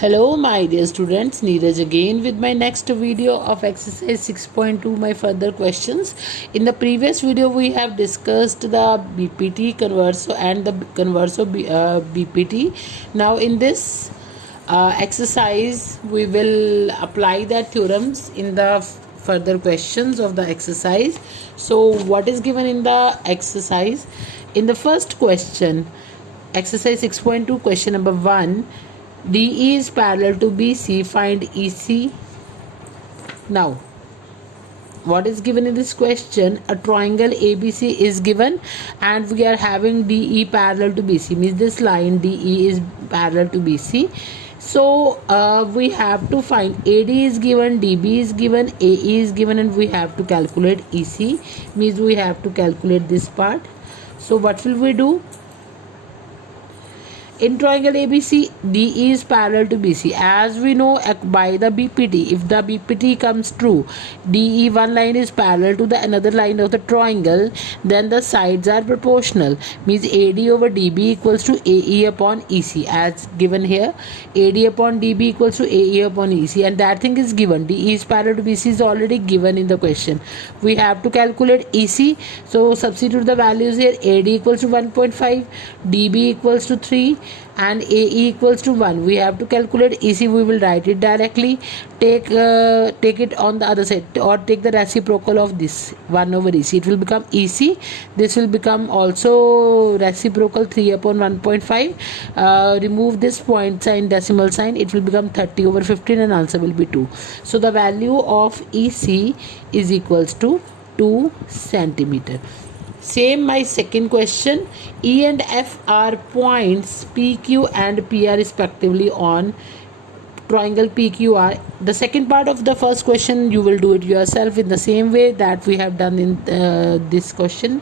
Hello my dear students, Neeraj again with my next video of exercise 6.2, my further questions. In the previous video we have discussed the BPT converso and the converso BPT. Now in this exercise we will apply the theorems in the further questions of the exercise. So what is given in the exercise? In the first question, exercise 6.2, question number 1, DE is parallel to BC, find EC. Now, what is given in this question? A triangle ABC is given and we are having DE parallel to BC, means this line DE is parallel to BC. So we have to find AD is given, DB is given, AE is given, and we have to calculate EC, means we have to calculate this part. So what will we do? In triangle ABC, DE is parallel to BC. As we know by the BPT, if the BPT comes true, DE one line is parallel to the another line of the triangle, then the sides are proportional. Means AD over DB equals to AE upon EC, as given here. AD upon DB equals to AE upon EC, and that thing is given. DE is parallel to BC is already given in the question. We have to calculate EC. So substitute the values here. AD equals to 1.5, DB equals to 3, and AE equals to 1. We have to calculate EC. We will write it directly. Take it on the other side, or take the reciprocal of this 1 over EC. It will become EC. This will become also reciprocal 3 upon 1.5. Remove this point sign, decimal sign. It will become 30 over 15, and answer will be 2. So the value of EC is equals to 2 centimeter. Same my second question. E and F are points PQ and PR respectively on triangle PQR. The second part of the first question you will do it yourself in the same way that we have done in this question,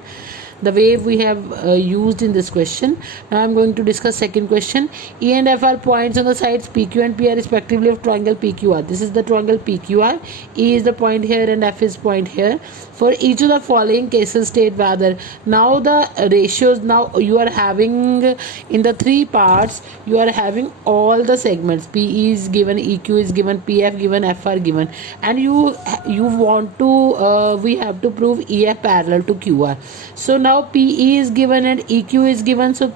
the way we have used in this question. Now I'm going to discuss second question. E and F are points on the sides PQ and PR respectively of triangle PQR. This is the triangle PQR. E is the point here and F is point here. For each of the following cases state whether. Now the ratios, now you are having in the three parts, you are having all the segments. PE is given, EQ is given, PF given, FR given, and you want to we have to prove EF parallel to QR. So now PE is given and EQ is given, so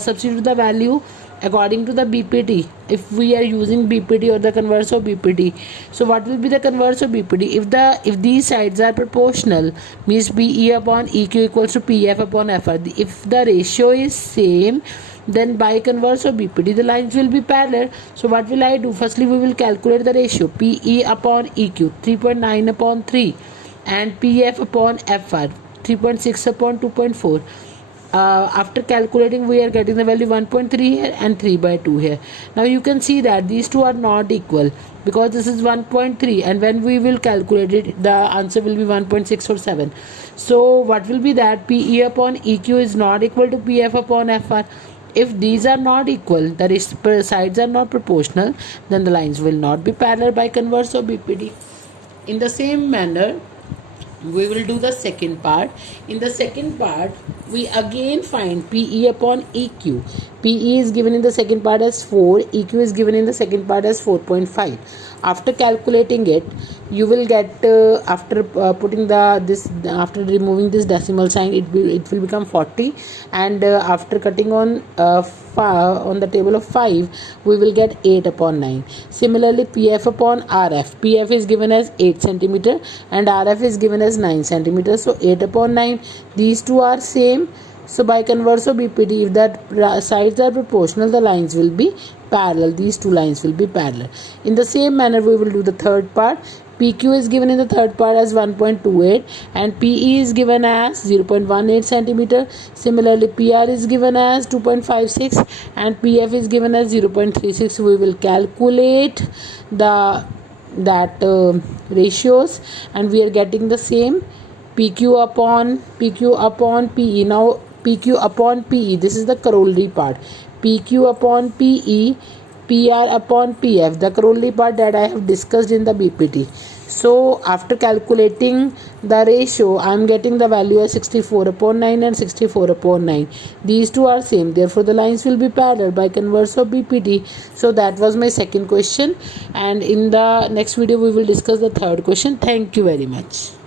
substitute the value according to the BPT. If we are using BPT or the converse of BPT, so what will be the converse of BPT? If these sides are proportional, means PE upon EQ equals to PF upon FR. If the ratio is same, then by converse of BPT the lines will be parallel. So what will I do? Firstly we will calculate the ratio. PE upon EQ 3.9 upon 3, and PF upon FR 3.6 upon 2.4. After calculating we are getting the value 1.3 here and 3 by 2 here. Now you can see that these two are not equal, because this is 1.3, and when we will calculate it the answer will be 1.6 or 7. So what will be that? PE upon EQ is not equal to PF upon FR. If these are not equal, that is sides are not proportional, then the lines will not be parallel by converse of BPT. In the same manner we will do the second part. In the second part we again find PE upon EQ. PE is given in the second part as 4, EQ is given in the second part as 4.5. After calculating it, you will get after putting after removing this decimal sign, it will become 40, and after cutting on the table of 5 we will get 8 upon 9. Similarly PF upon RF, PF is given as 8 centimeter and RF is given as 9 centimeter. So 8 upon 9, these two are same. So by converse of BPT, if that sides are proportional, the lines will be parallel. These two lines will be parallel. In the same manner we will do the third part. PQ is given in the third part as 1.28 and PE is given as 0.18 centimeter. Similarly PR is given as 2.56 and PF is given as 0.36. We will calculate ratios, and we are getting the same. PQ upon PE. Now PQ upon PE, this is the corollary part. PQ upon PE, PR upon PF, the corollary part that I have discussed in the BPT. So after calculating the ratio, I am getting the value as 64/9 and 64/9. These two are same, therefore the lines will be parallel by converse of BPT. So that was my second question, and in the next video we will discuss the third question. Thank you very much.